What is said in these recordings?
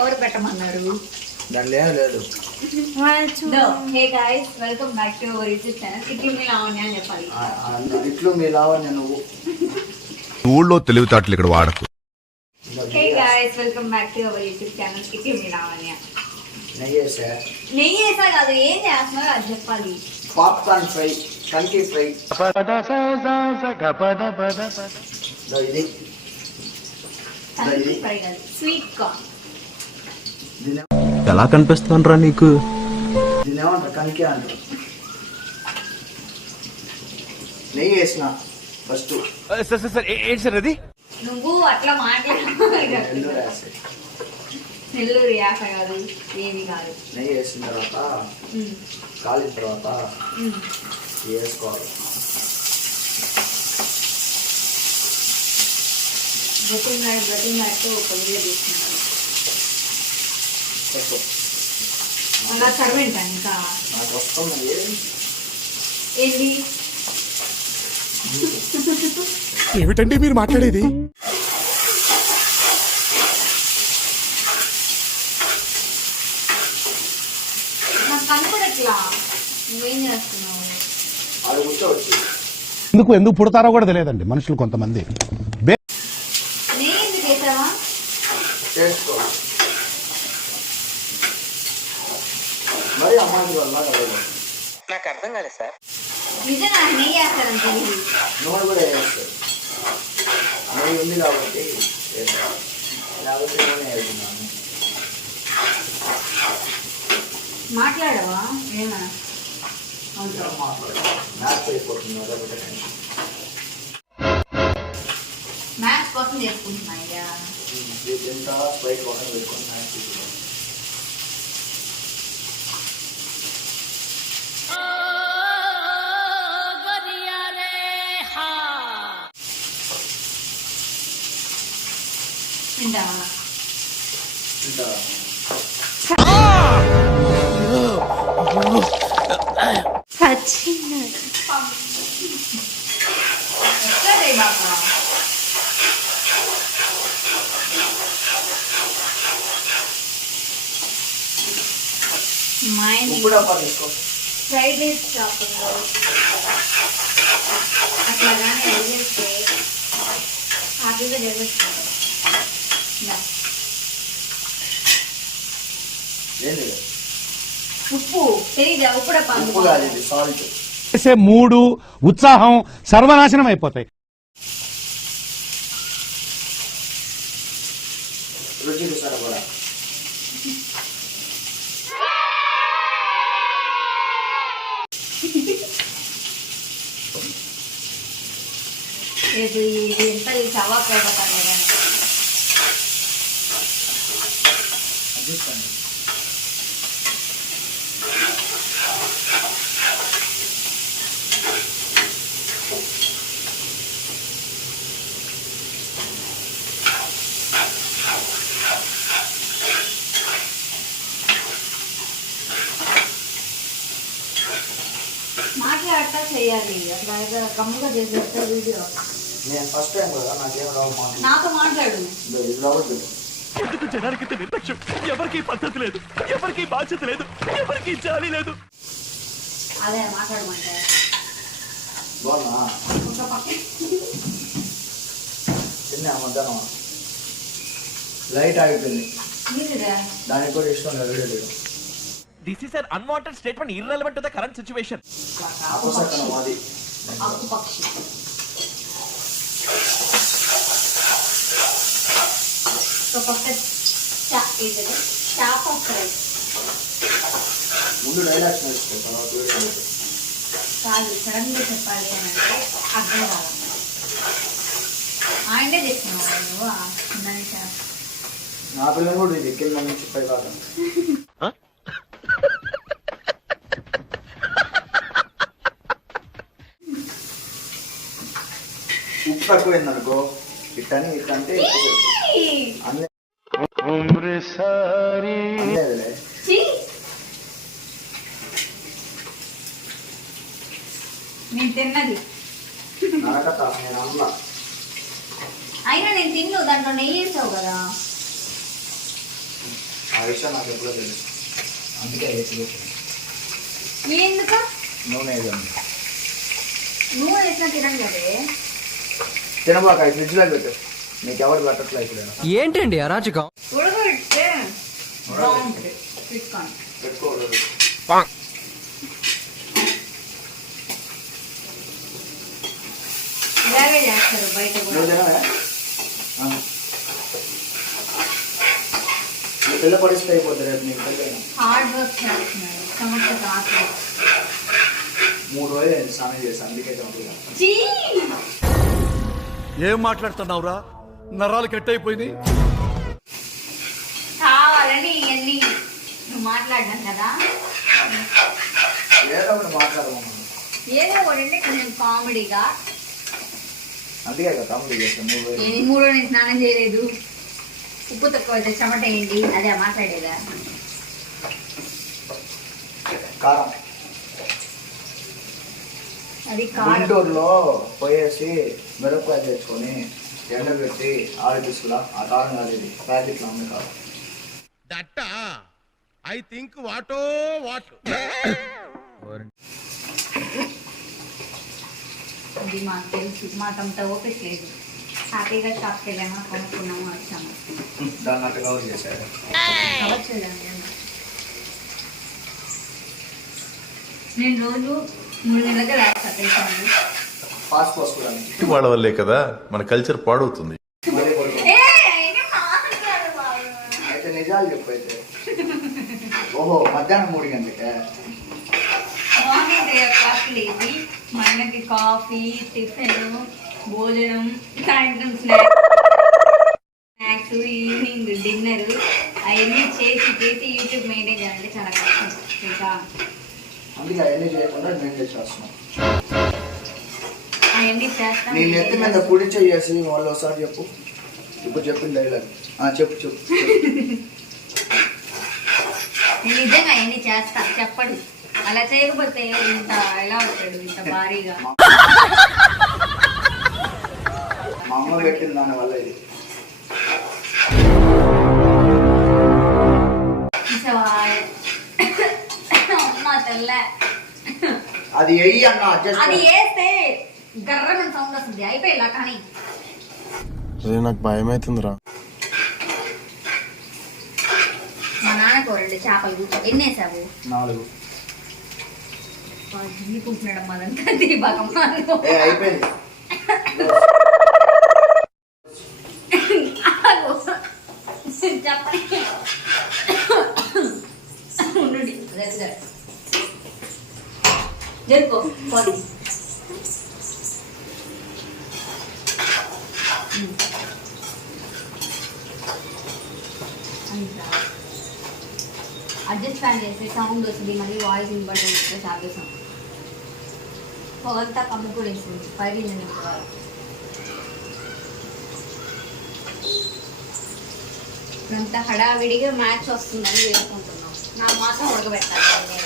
ఎవరు పెట్టమన్నారు? లేదు. Hey guys welcome back to our YouTube channel ఇట్లు మీ లావణ్య అని చెప్పాలి. ఇట్లు మీ లావణ్య నువ్వు. ఊళ్ళో తెలివితేటలు ఇక్కడ వాడకు. Hey guys welcome back to our YouTube channel ఇట్లు మీ లావణ్య. నెయ్యి వేసా? కాదు ఏం చేస్తున్నారో అది చెప్పాలి. పాప్కార్న్ ఫ్రై కంకి ఫ్రై. ఇదో స్వీట్ కార్న్. ఎలా కనిపిస్తుండ్రా నీకు? దీన్ని ఏమంటారు కంకి అంటారు. నెయ్యి వేసిన ఫస్ట్. నువ్వు అట్లా నెల్లూరు యాస. కాదు ఏమి కాదు. నెయ్యి వేసిన తర్వాత కాలిన తర్వాత వేసుకోవాలి. బ్రతిమలాడి బ్రతిమలాడుతూ ఒక వీడియో తీసుకున్నాను అలా ఇంకా? ఏంటి? ఏమిటండి మీరు మాట్లాడేది? ఎందుకు ఎందుకు పుడతారో కూడా తెలియదండి మనుషులు కొంతమంది బే- నేను ఎందుకు చేసావా చేసుకో మరి అమ్మాయి వల్ల కలదు నిజంగా నెయ్యి వేస్తారని తెలియదు నూనె కూడా వేస్తారు నెయ్యి ఉంది కాబట్టి. లేకపోతే నూనె వేస్తున్నాను మాట్లాడవా? ఏమా? మ్యాచ్ అయిపోతుంది అదొకటి మ్యాథ్స్ కోసం చేసుకుంటున్నా ఇక ఇది ఎంత స్పైక్ కోసం పెట్టుకుని మ్యాచ్ చేసుకుంటాను. తింటావా ఇంకా ఎట్లా రే ఉప్పు ఉప్పు కాదు సాల్ట్ చేసే మూడు ఉత్సాహం సర్వనాశనం అయిపోతాయి. రుచికి సరిపడా. రేపు ఇది ఎంత అయిపోతాను కదా అడ్జస్ట్ మాట్లాడతా చేయాలి గమ్ముగా చేసేస్తే వీడియో. నేను ఫస్ట్ టైం కదా నాకేం రావు నాతో మాట్లాడు. రావద్దు. ఎందుకు జనానికి నిర్లక్ష్యం? ఎవరికి పద్ధతి లేదు. ఎవరికి బాధ్యత లేదు. ఎవరికి జాలి లేదు. అదే మాట్లాడమంటే. బాగున్నా? తిన్నా మధ్యాహ్నం. లైట్ ఆగిపోయింది. దానికి కూడా ఇష్టం లేదు video this is an unwanted statement irrelevant to the current అపసకనం అది అప్పు పక్షి ఒక పక్క చా ఇది చేప ఫ్రై ముందు డైలాగ్స్ నేర్చుకో తర్వాత. కాదు చెప్పాలి అని అంటే అర్థం కావాలి ఆయనే తెచ్చినావు నువ్వు నా పిల్లలు కూడా ఇది కింద నుంచి పై తక్కువైంది అనుకో ఇట్టని ఇట్టంటే. ఛీ! నేను తిన్నది. నరకత నేను అన్న అయినా నేను తిన్ను దాంట్లో నెయ్యి వేసావు కదా. ఆ విషయం నాకు ఎప్పుడో తెలుసు. అందుకే వేసి ఎందుకు నూనె వేదండి నువ్వు వేసిన తినను కదే. తినబాక ఫ్రిడ్జ్లో పెట్టు. నీకు ఎవరు పెట్టట్లే ఇప్పుడు. ఏంటండి అరాచకం? ఉడకబెడితే బాగుంటుంది. పెట్టుకోండి పెట్టుకోకూడదు ఇలాగే చేస్తారు బయట నువ్వు కూడా తినవా? ఆ. నీ పిల్ల పరిస్థితి అయిపోతుంది రేపు నీకు పిల్లలు హార్డ్ వర్క్ చేస్తున్నారు. సమస్య రాత్రి మూడు రోజులు నేను స్నానం చేశాను అందుకే చంపుగా చీ! ఏం మాట్లాడుతున్నావురా? నరాలు కట్ అయిపోయింది కావాలని ఇవన్నీ నువ్వు మాట్లాడినాం కదా. ఏదో ఒకటి ఏదో ఒకటి కొంచెం కామెడీగా. అందుకే కదా తమ్ముడు చేస్తాను మూడు రోజులు నేను మూడో నేను స్నానం చేయలేదు. ఉప్పు తక్కువ అయితే చెమట ఏంటి అదే మాట్లాడేదా? కారం. గుంటూరులో పోయేసి మిరపకాయ తెచ్చుకొని ఎండబెట్టి ఆరు తీసుకురా ఆ కారం కాదు ఇది. ప్యాకెట్లో అమ్మే దట్ట ఐ థింక్ వాటో వాట్. అది మాకు తెలుసు. మాకంత ఓపిక లేదు. హ్యాపీగా షాప్కి వెళ్ళామా కొనుక్కున్నాము వచ్చాము? దాన్ని అట్ట కవర్ చేశారు. కవర్ చేయలేము. నేను రోజు వాళ్ళ వల్లే కదా మన కల్చర్ పాడవుతుంది. అయితే నిజాలు చెప్పు అయితే. ఓహో మధ్యాహ్నం మూడు గంటలకే? లేచి కాఫీ టిఫిన్ భోజనం సాయంత్రం స్నాక్స్ స్నాక్స్ ఈవినింగ్ డిన్నర్ అవన్నీ చేసి చేసి యూట్యూబ్ మెయింటైన్ చేయాలంటే చాలా కష్టం. ఇంకా అందుకే అవన్నీ చేయకుండా నేను చేసేస్తున్నాను అవన్నీ చేస్తాం. నీ నెత్తి మీద కుడి చేసి వాళ్ళు ఒకసారి చెప్పు. ఇప్పుడు చెప్పిన డైలాగ్ ఆ, చెప్పు చెప్పు నిజంగా అవన్నీ చేస్తా. చెప్పండి. అలా చేయకపోతే ఇంత ఎలా ఉంటాడు? ఇంత భారీగా. మా అమ్మ పెట్టిన దాని వల్ల ఇది. అది వెయ్యి అన్న అడ్జస్ట్ అది వేస్తే గర్రమని సౌండ్ వస్తుంది. అయిపోయిలా కానీ? నాకు భయం అవుతుందిరా మా నాన్నకు రెండు చేపలు కూర్చో. ఎన్ని వేసావు? నాలుగు. కుంటున్నాడు అదంతా దీపకం ఏ అయిపోయింది. చెప్పండి. ఉండండి. దగ్గర. జరుకో పోనీ. అడ్జస్ట్ ఫ్యాన్ చేస్తే సౌండ్ వస్తుంది మళ్ళీ వాయిస్ ఇన్వర్టర్ చేస్తే. ఆపేసాం పొగంతా కమ్ముకునేసింది పైకి నేను అంత హడావిడిగా మ్యాచ్ వస్తుందని వేసుకుంటున్నాం. నాకు మాత్రం ఉడకబెట్టాలి. నేను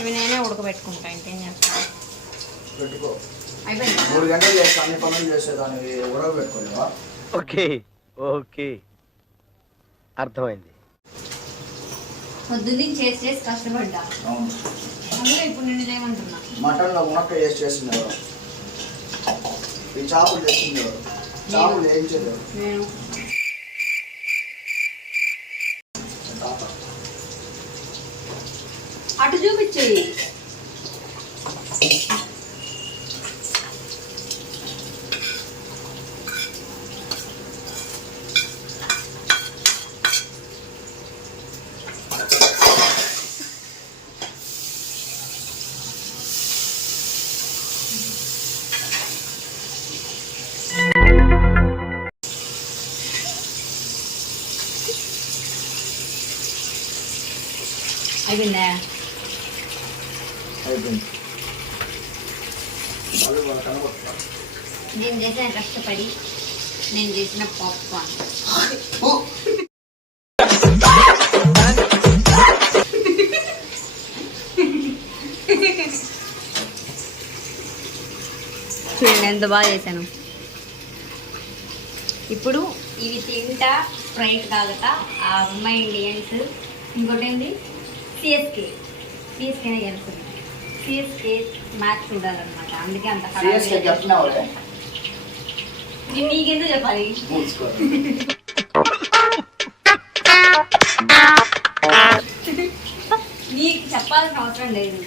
ఇవి నేనే ఉడకబెట్టుకుంటా ఇంకేం చేస్తాను పెట్టుకో. అయిపోయింది? మూడు గంటలు చేస్తే అన్ని పనులు చేసేదాన్ని ఓకే ఓకే. అర్థమైంది. పొద్దున్నీ చేసి చేసి కష్టపడ్డా? అవును. అందులో ఇప్పుడు నేను చేయమంటున్నా మటన్లో మునక్క వేసి చేసింది ఎవరు ఈ చేపలు ఎవరు చేపలు ఎవరు? నేను. అటు చూపించేయి అయిపోయిందా అయిపోయింది వాళ్ళు నేను చేసిన కష్టపడి నేను చేసిన పాప్కార్న్ ఎంత బాగా చేశాను. ఇప్పుడు ఇది తింటా స్ప్రైట్ తాగట ఆ అమ్మాయి ఇండియన్స్. ఇంకోటి ఏంటి సిఎస్కే సిఎస్కేనే జరుగుతుంది సిఎస్కే మ్యాచ్ చూడాలన్నమాట అందుకే అంత. చెప్తున్నావు ఇది నీకెందుకు చెప్పాలి? నీకు చెప్పాల్సిన అవసరం లేదు.